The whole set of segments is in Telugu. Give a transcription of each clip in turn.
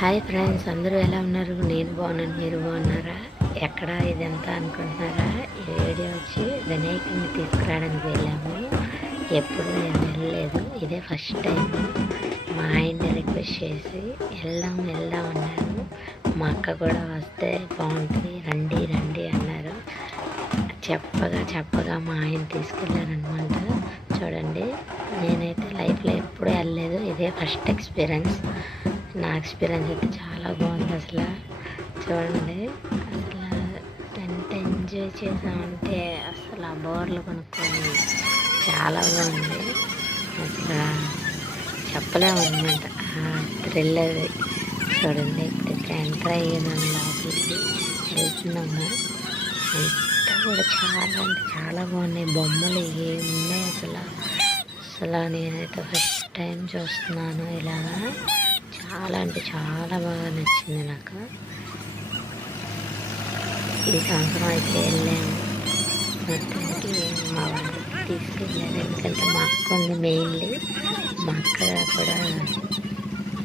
హాయ్ ఫ్రెండ్స్, అందరూ ఎలా ఉన్నారు? నేను బాగున్నాను, మీరు బాగున్నారా? ఎక్కడ ఇదంతా అనుకుంటున్నారా? ఈ వీడియో వచ్చి వినాయకుడిని తీసుకురావడానికి వెళ్ళాము. ఎప్పుడు నేను వెళ్ళలేదు, ఇదే ఫస్ట్ టైం. మా ఆయన్ని రిక్వెస్ట్ చేసి వెళ్దాం అన్నారు. మా అక్క కూడా వస్తే బాగుంటుంది, రండి రండి అన్నారు. చెప్పగా మా ఆయన తీసుకెళ్ళారనమాట. చూడండి, నేనైతే లైఫ్లో ఎప్పుడూ వెళ్ళలేదు, ఇదే ఫస్ట్ ఎక్స్పీరియన్స్. నా ఎక్స్పీరియన్స్ అయితే చాలా బాగుంది. అసలు చూడండి, అసలు ఎంత ఎంజాయ్ చేసామంటే అసలు ఆ బోర్లు కొనుక్కొని చాలా బాగుంది. అసలు చెప్పలేము అనమాట థ్రిల్ అది. చూడండి, ఇప్పుడు ఎంటర్ అయ్యాను, లోపలికి వెళ్తున్నాము. అంతా కూడా చాలా అంటే చాలా బాగున్నాయి. బొమ్మలు ఏమున్నాయి అసలు. నేనైతే ఫస్ట్ టైం చూస్తున్నాను ఇలాగా. చాలా అంటే చాలా బాగా నచ్చింది నాకు. ఈ సంవత్సరం అయితే వెళ్ళాము. మొత్తానికి మా వాళ్ళు తీసుకెళ్ళారు, ఎందుకంటే మా అక్క ఉంది మెయిన్లీ. మా అక్క కూడా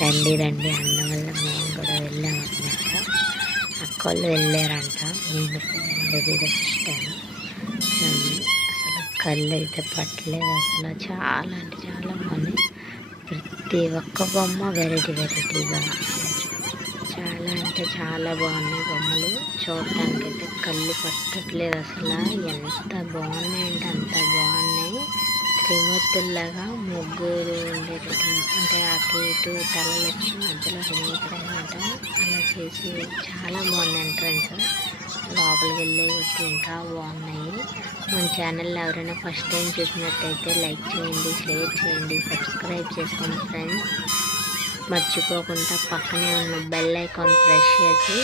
రండి అన్న వల్ల మేము కూడా వెళ్ళాము అనమాట. అక్క వాళ్ళు వెళ్ళారంట, నేను ఇది ఫస్ట్ టైం. అసలు కళ్ళు అయితే పట్టలేదు. అసలు చాలా అంటే చాలా బాగున్నాయి. ప్రతి ఒక్క బొమ్మ వెరైటీగా చాలా అంటే చాలా బాగున్నాయి బొమ్మలు. చూడటానికైతే కళ్ళు పట్టట్లేదు. అసలు ఎంత బాగున్నాయంటే అంత బాగున్నాయి. త్రిమూర్తుల్లాగా ముగ్గురు ఉండేటట్టు, అంటే అటు ఇటు తలలు వచ్చి మధ్యలో వినాయకుడు అనమాట. అలా చేసి చాలా బాగుంది. ఎంట్రన్స్ లోపలికి వెళ్ళే ఇంకా బాగున్నాయి. మన ఛానల్లో ఎవరైనా ఫస్ట్ టైం చూసినట్టయితే లైక్ చేయండి, షేర్ చేయండి, సబ్స్క్రైబ్ చేసుకోండి ఫ్రెండ్స్. మర్చిపోకుండా పక్కనే ఉన్న బెల్ ఐకాన్ ప్రెస్ చేసి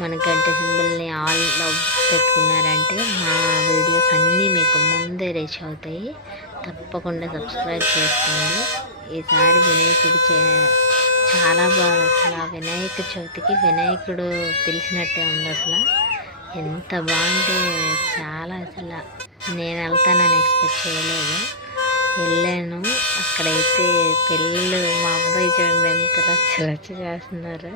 మన గంట సింబల్ని ఆల్లో పెట్టుకున్నారంటే మా వీడియోస్ అన్నీ మీకు ముందే రీచ్ అవుతాయి. తప్పకుండా సబ్స్క్రైబ్ చేసుకోండి. ఈసారి వినాయకుడు చాలా బాగా, అసలు ఆ వినాయక చవితికి వినాయకుడు పిలిచినట్టే ఉంది. అసలు ఎంత బాగుంటే చాలా, అసలు నేను వెళ్తానని ఎక్స్పెక్ట్ చేయలేదు. వెళ్ళాను. అక్కడైతే పిల్లలు, మా అబ్బాయి చూడండి ఎంత రచ్చ చేస్తున్నారు.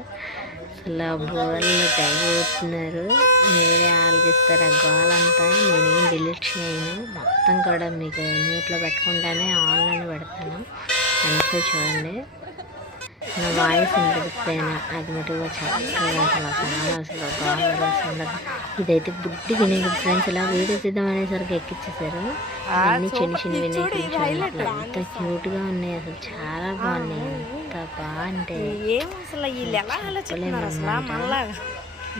అసలు బోర్లు తెగవుతున్నారు. మీరే ఆలోచిస్తారు ఆ గోలంతా. నేనేం డిలీట్ చేయను, మొత్తం కూడా మీకు మ్యూట్లో పెట్టకుండానే ఆన్లైన్లో పెడతాను. అంతే చూడండి, నా వాయిస్ వినిపిస్తేనా అది మటుగా చక్కగా అసలు బాగా. ఇదైతే బుడ్డి వినాయకుడు ఫ్రెండ్స్. ఇలా వీడియో తీద్దాం అనేసరికి ఎక్కిచ్చేసారు. అన్నీ చిన్న వినాయకుడు చూడండి, ఎంత క్యూట్గా ఉన్నాయి. అసలు చాలా బాగున్నాయి. ఎంత బాగా అంటే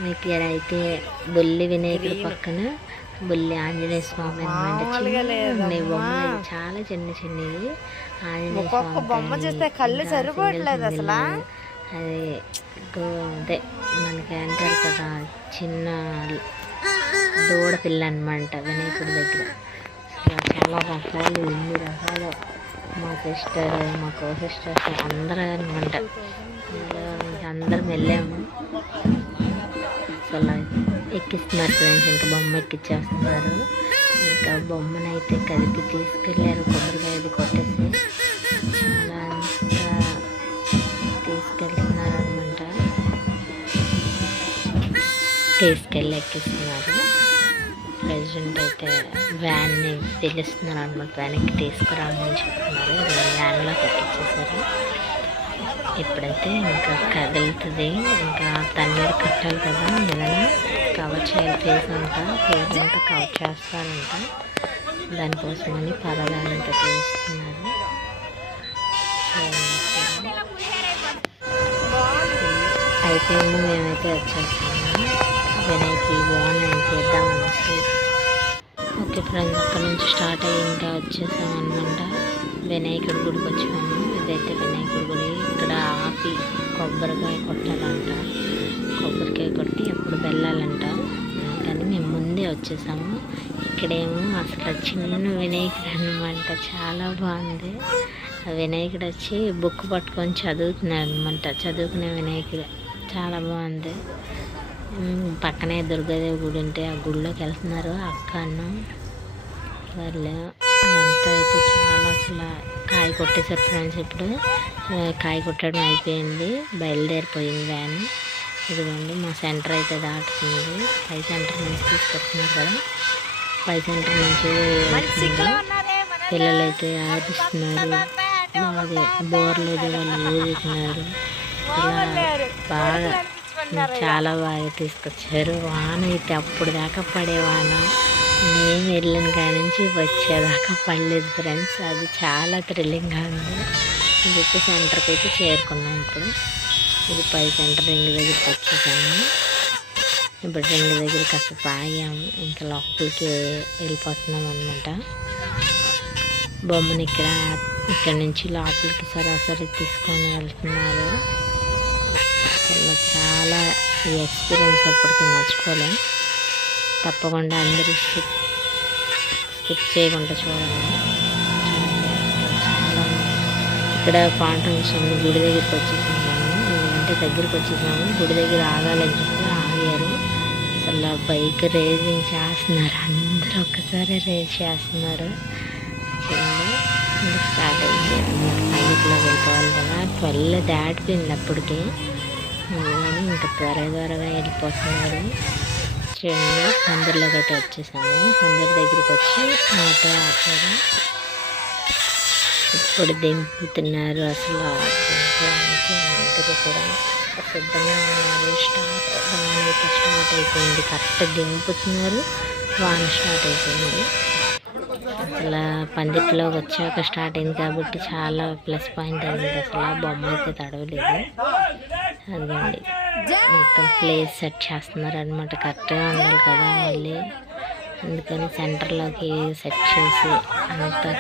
మీకు అయితే బొల్లి వినాయకుడు పక్కన బొల్లి ఆంజనేయ స్వామి అనమాట. బొమ్మలు చాలా చిన్నవి. ఆంజనేయ స్వామి కళ్ళు సరిపోవట్లేదు అసలు. అది అదే మనకి అంటారు కదా, చిన్న దూడపిల్ల అనమాట వినాయకుడి దగ్గర. చాలా రకాలు, ఎన్ని రకాలు. మా సిస్టర్, మా కో సిస్టర్స్ అందరూ అనమాట. అందరం వెళ్ళాము. అసలు ఎక్కిస్తున్నారు ఫ్రెండ్స్, ఇంకా బొమ్మ ఎక్కిచ్చేస్తున్నారు. ఇంకా బొమ్మనైతే కదిపి తీసుకెళ్ళారు, కొబ్బరికాయ అది కొట్టేసి అలా అంతా తీసుకెళ్తున్నారు అనమాట. తీసుకెళ్ళి ఎక్కిస్తున్నారు. ప్రెసిడెంట్ అయితే వ్యాన్ని పిలుస్తున్నారు అనమాట, వ్యాన్కి తీసుకురామని చెప్తున్నారు. వ్యాన్లోకి ఎక్కించేసారు. ఇప్పుడైతే ఇంకా కదులుతుంది. ఇంకా తన్నీరు కట్టాలి కదా, ఏదైనా కవర్ చేయాలి. ఫేస్ అంతా కవర్ చేస్తారంట. దానికోసమని పరదానంతా తీస్తున్నారు. అయిపోయింది, మేమైతే వచ్చేస్తాము. వినాయకులు బాగున్నాయి, చేద్దామని. ఓకే ఫ్రెండ్స్, అక్కడ నుంచి స్టార్ట్ అయ్యి ఇంకా వచ్చేసామన్నమాట. వినాయకుడి గుడికి వచ్చాము. ఇదైతే వినాయకుడి గుడి. ఇక్కడ ఆపి కొబ్బరికాయ కొట్టాలంట. కొబ్బరికాయ కొట్టి అప్పుడు వెళ్ళాలంట. కానీ మేము ముందే వచ్చేసాము. ఇక్కడేమో అసలు చిన్న వినాయకుడు అనమాట, చాలా బాగుంది. ఆ వినాయకుడు వచ్చి బుక్ పట్టుకొని చదువుతున్నాడు అనమాట. చదువుకునే వినాయకుడు చాలా బాగుంది. పక్కనే దుర్గాదేవి గుడి ఉంటే ఆ గుడిలోకి వెళ్తున్నారు అక్క అన్న వాళ్ళు. ఇదంతా అయితే చాలా అసలు కాయ కొట్టేశారు ఫ్రెండ్స్. ఇప్పుడు కాయ కొట్టడం అయిపోయింది, బయలుదేరిపోయింది వ్యాన్. ఇదిగోండి మా సెంటర్ అయితే దాటుతుంది. పై సెంటర్ నుంచి తీసుకొస్తున్నారు కదా, పై సెంటర్ నుంచి పిల్లలు అయితే ఆడిస్తున్నారు. అదే బోర్లు వాళ్ళు ఊదుతున్నారు. ఇలా బాగా చాలా బాగా తీసుకొచ్చారు. వాన అయితే అప్పుడు దాకా పడే వాన, మేము వెళ్ళిన కాడి నుంచి వచ్చేదాకా పడలేదు ఫ్రెండ్స్. అది చాలా థ్రిల్లింగ్గా ఉంది. ఇది సెంటర్కి అయితే చేరుకున్నాం. ఇప్పుడు ఇది పై సెంటర్ రింగ్ దగ్గరికి వచ్చేసాము. ఇప్పుడు రింగ్ దగ్గర కాసేపు ఆగాము, ఇంకా లోపలికి వెళ్ళిపోతున్నాం అనమాట. బొమ్మని ఇక్కడ నుంచి లోపలికి సరాసరి తీసుకొని వెళ్తున్నారు. అసలు చాలా ఈ ఎక్స్పీరియన్స్ ఎప్పటికీ మర్చిపోలేం. తప్పకుండా అందరూ స్కిప్ చేయకుండా చూడండి. చాలా ఇక్కడ పాంటూన్ స్వామి గుడి దగ్గరికి వచ్చేసాము. ఎందుకంటే దగ్గరికి వచ్చేసాము, గుడి దగ్గర ఆగాలని చెప్పి ఆగారు. అసలు బైక్ రేసింగ్ చేస్తున్నారు, అందరూ ఒక్కసారి రేస్ చేస్తున్నారు. స్టార్ట్ అయింది అన్నమాట. పందిట్లోకి వెళ్ళిపోవాలి కదా, 12 దాటిపోయింది అప్పటికి. కానీ ఇంకా త్వరగా వెళ్ళిపోతున్నారు. చూడండి పందిర్లోకి అయితే వచ్చేసాము. పందిర్ దగ్గరికి వచ్చి ఆటో ఆపారు. ఇప్పుడు దింపుతున్నారు. అసలు దింపడానికి అందరూ కూడా సిద్ధంగా ఉన్నారు. వాన అయితే స్టార్ట్ అయిపోయింది. కరెక్ట్ దింపుతున్నారు, వాన స్టార్ట్ అయిపోయింది. అసలు పందిట్లోకి వచ్చాక స్టార్ట్ అయింది కాబట్టి చాలా ప్లస్ పాయింట్ అయింది. అసలు ఆ బొమ్మ అయితే తడవలేదు. అదిగోండి మొత్తం ప్లేస్ సెట్ చేస్తున్నారు అనమాట. కరెక్ట్గా ఉండాలి కదా మళ్ళీ, అందుకని సెంటర్లోకి సెట్ చేసి అంతా.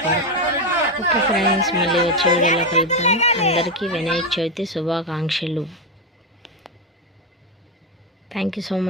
ఓకే ఫ్రెండ్స్, మళ్ళీ వచ్చే వీడియోలో కలుద్దాం. అందరికీ వినాయక చవితి శుభాకాంక్షలు. Thank you so much.